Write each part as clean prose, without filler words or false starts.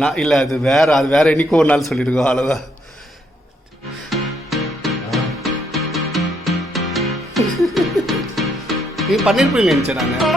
நான் இல்லை, அது வேற என்னைக்கோ ஒரு நாள் சொல்லியிருக்கோம், அவ்வளோதான். நீ பண்ணிருப்பீங்க நினைச்சேன் நான்.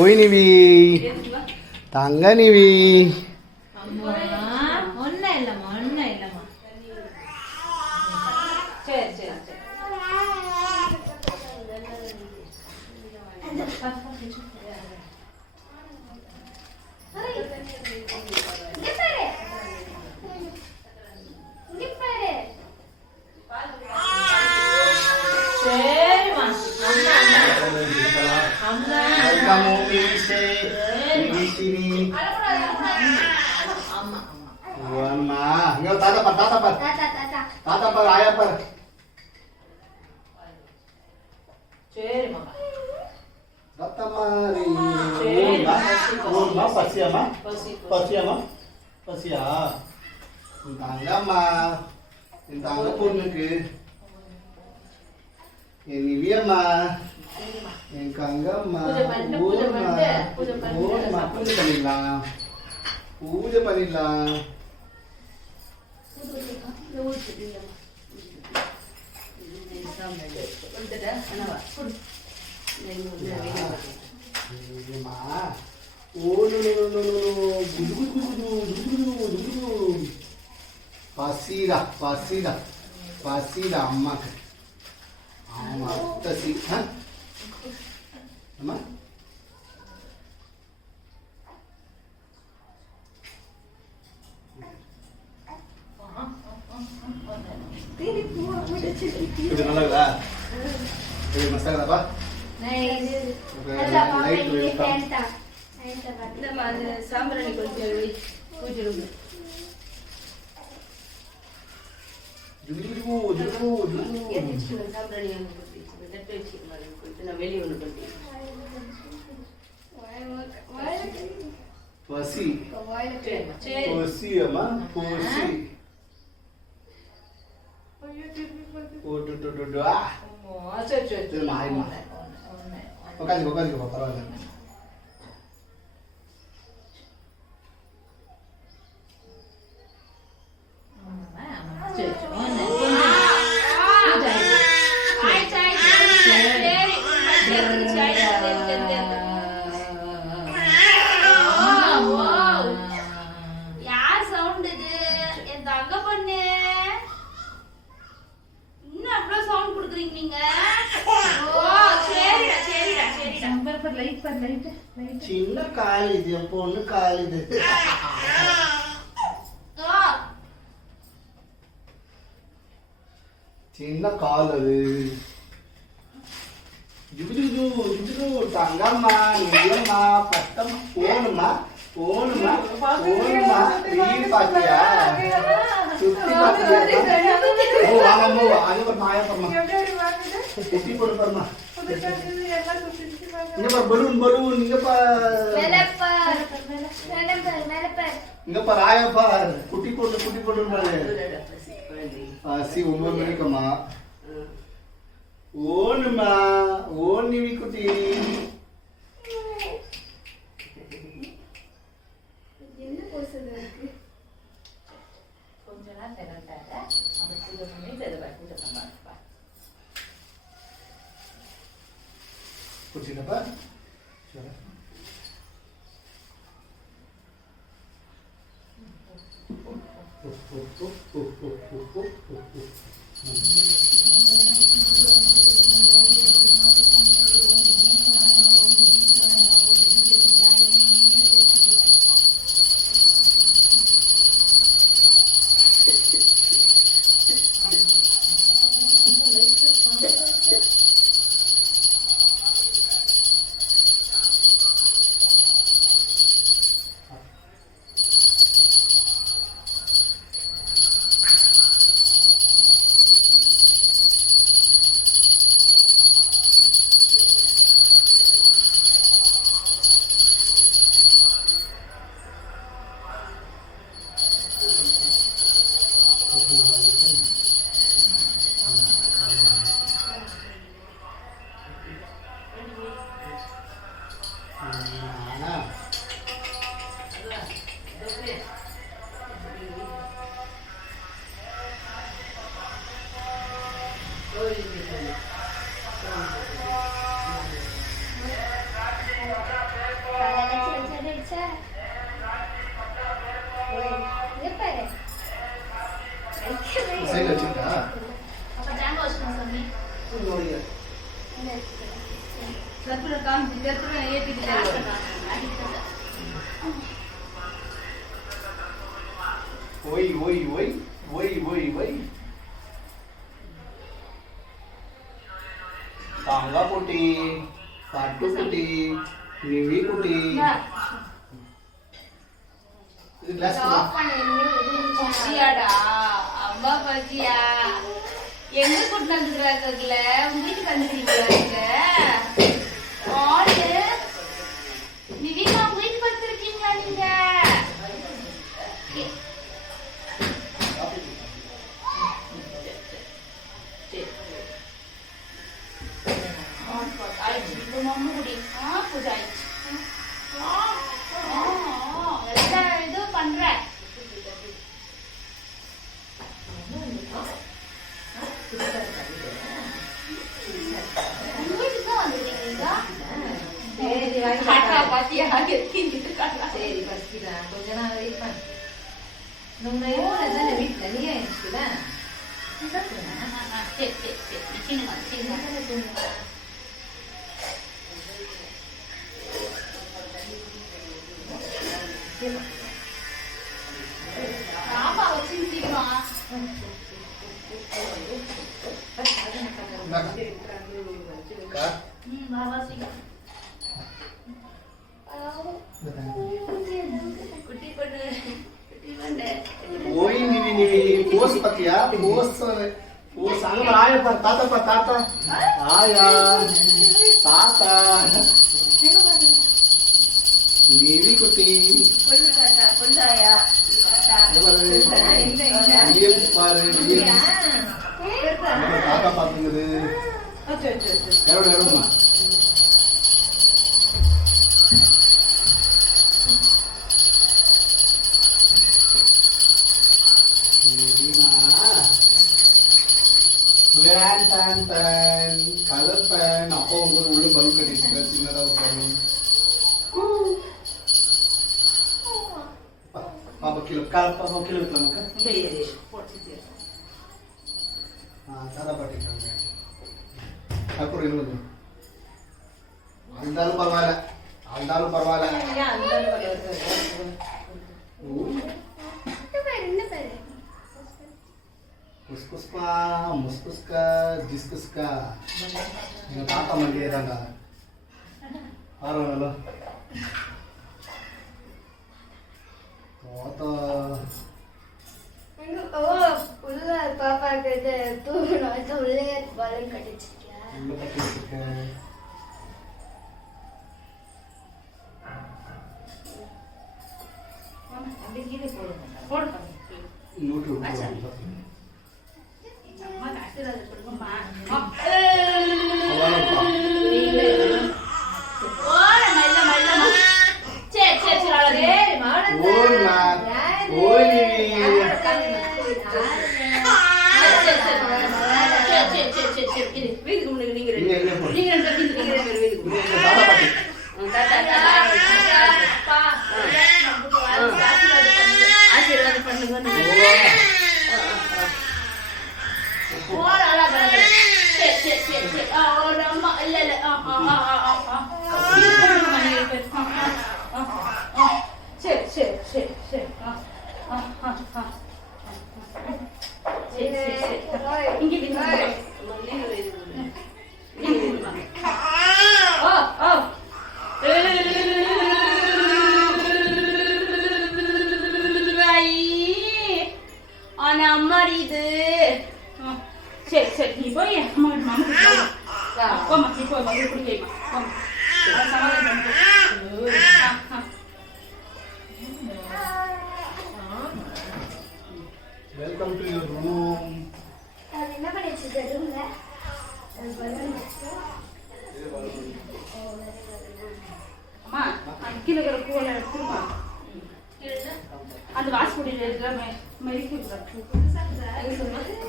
ஓய் நிவி, தங்க நிவி. தாத்தா பர் ஆயா பர். பசியாமா பசியாமா பசியா தாங்கம்மா, தாங்க பொண்ணுக்கு என் நிவியம்மா, என் கங்கம்மா. பூஜை பண்ணிடலாம், பூஜை பண்ணிடலாம். பசிடா பசிடா பசிடா அம்மாக்கு. ஆமா பசி. அம்மா இது நல்லா இருக்கா? இது மசாலாப்பா. சாம்பிராணி கொஞ்சம் பசி பசி அம்மா பசி. உட்காந்துக்கோ பரவாயில்ல. யார் சவுண்ட் இது? என் தங்க பொண்ணு இன்னும் அவ்வளோ சின்ன கால் இது என் பொண்ணு கால் இது சின்ன கால் அது தங்கம்மா நீளம்மா பட்டம் போணுமா போணுமா போணுமா நீ பாத்தியா சுத்தி பாத்தியா ஓ வாங்கம்மா அங்க ஒரு மாயா பர்மா குட்டி போடு பர்மா இங்க பாரு பலூன் பலூன் இங்க பாரு இங்க பாரு ஆயா பாரு குட்டி போடு பாரு சி 9 மணிக்குமா ஓணுமா ஓனிவி குட்டி குடிச்சிட்டப்பா Tangga putih, patu putih, wiwi putih. Ini gelas பஜ்ஜியாடா அம்மா பஜ்ஜியா எங்க கூட்டு வந்துக்கிறாங்கல்ல உங்க வீட்டுக்கு வந்துக்கிறீங்களா ஆளு நிவிமா உங்க வீட்டுக்கு வந்துருக்கீங்களா நீங்க சரி பசிக்குதான் கொஞ்ச நாள் வெயிட் பண்ண நம்ம தானே வீட்டுல நீ ஆயிடுச்சுல பாப்பா வச்சு சீக்கிரமா பாபா சீக்கிரம் குட்டி பொண்ணு குட்டி பொண்ணு Oi, Nivi, post patia, post anger aaya par tata, aaya, tata, Nivi kuti, பொண்ணு தாத்தா பொண்ணாயா William par William, tata pathungudu, eruma. Tan color pan அப்போ உங்களுக்கு உள்ள பலூன் கட்டிட்டீங்க சின்னதா ஒரு பலூன் பாப்பா கிலோ விட்டலாமாக்கா சாதா பாட்டிக்காங்க அப்புறம் இன்னொரு இருந்தாலும் பரவாயில்ல இருந்தாலும் பரவாயில்ல. ஏன் அந்த அளவுக்கு குஸ்குஸ்கா முஸ்குஸ்கா ஜிஸ்குஸ்கா எங்க தாத்தா மண்டியே தாங்க ஆரோனல தாத்தா உள்ள பாப்பா கிட்ட தூங்கணும் உள்ளே பலன் கட்டிச்சிருக்கியா உள்ள கட்டி வச்சிருக்கேன். அப்படி கீழே போடுங்க நூற்று ஆசீர்வாதம் பண்ணுங்க. அம்மாடிது சரி சரி நீ போய் அம்மா போமா நீ போய் மகள் குடிக்கமா வெல்கம் டு யுவர் ரூம். அது என்ன பண்ணி வச்சிருக்கீங்க அம்மா அந்த கீழே இருக்கிற பூவெல்லாம் எடுத்துருமா அந்த வாசப்படியில் இருக்கிற மெரிக்கு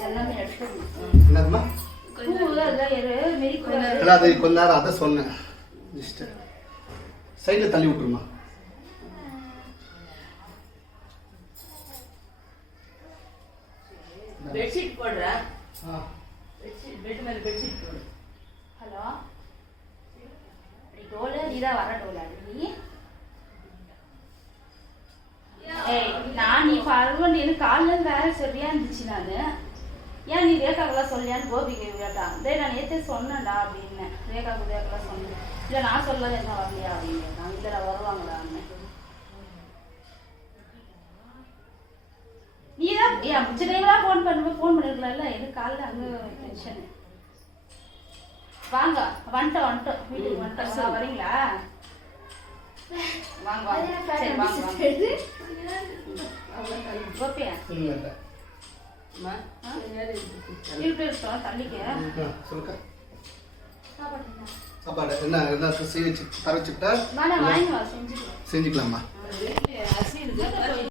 எல்லாமே எடுத்துருமா என்னதுமா பூ அதெல்லாம் மெரிக்கு இல்ல அது கொஞ்ச நேரம் அதை சொன்னேன் ஜஸ்ட் சைடில் தள்ளி விட்டுருமா. பெட்ஷீட் போடுற பெட் மேல பெட்ஷீட் போடு. ஹலோ டோல நீதான் வர டோலா நீ ஏய் நான் நீ பரவாயில்ல எனக்கு காலைல வேற சரியா இருந்துச்சு நானு ஏன் நீ ரேகாக்கெல்லாம் சொல்லியான்னு கோபிக்கு கேட்டான். டேய் நான் நேற்றே சொன்னேன்டா அப்படின்னு ரேகாக்கு ரேகாக்கெல்லாம் சொன்னேன். இல்லை நான் சொல்லது என்ன வரலையா அப்படின்னு கேட்டான். இல்லை வருவாங்களான்னு நீ தான் ஏன் மிச்ச டைம்லாம் ஃபோன் பண்ணிருக்கலாம்ல எனக்கு காலைல அங்கே டென்ஷனு. வாங்க வந்துட்டோம் வீட்டுக்கு வந்துட்டோம். வரீங்களா வாங்க வாங்க சரி வாங்க வாங்க கோபியா இருக்கட்டும் தள்ளிக்க சொல்லுங்க சாப்பாடு என்ன என்ன செய்ய வச்சு தர வச்சுக்கிட்டா வாங்கி வா செஞ்சுக்கலாம் செஞ்சுக்கலாமா. அரிசி இருக்கு